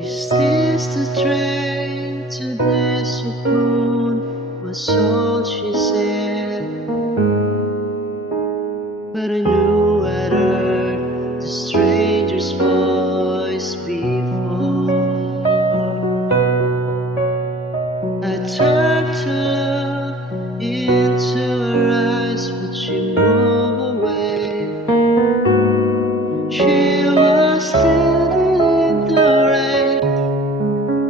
Is this the train to Desert Moon? Was all she said. But I knew I'd heard the stranger's voice before. I tried to look into her eyes, but she moved away. She was standing in the rain,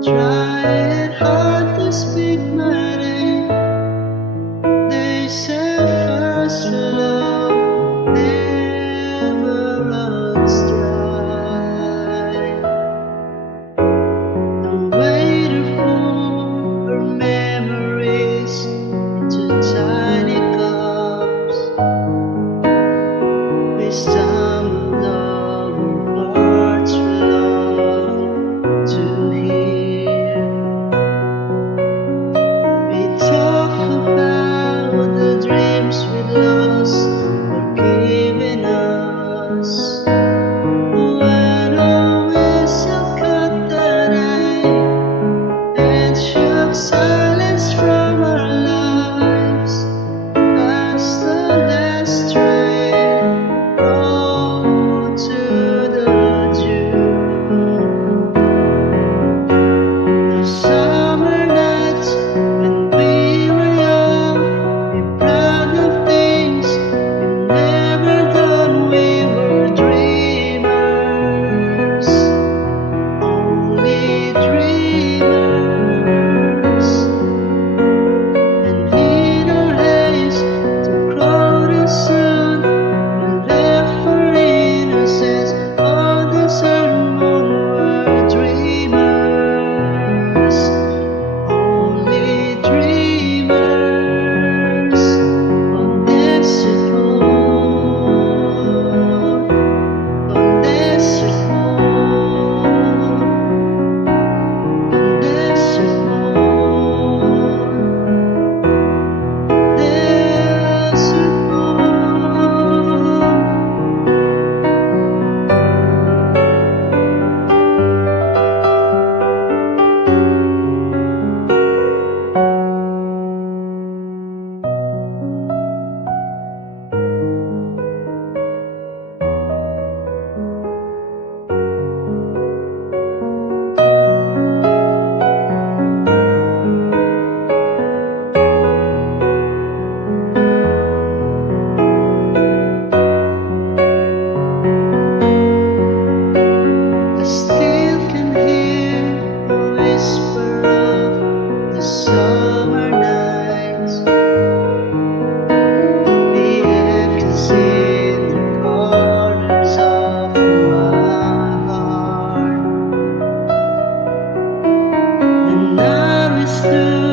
trying hard to speak my name. They said first love never runs dry. And waited for her memories into tiny cups. We stumbled over words we long to hear. We talk about the dreams we lost were giving us. When a whistle cut the night and shook silence from our lives, as the last train rolled to the June. The summer nights when we were young, we proud of things we never done. We were dreamers, only dreamers. And in our haze, the crowded sun, we left our innocence on this earth. We're dreamers, only dreamers on desert moon, on desert moon, on desert moon, desert moon. I still can hear the whisper of the summer nights, the echoes in the corners of my heart, and now it's through.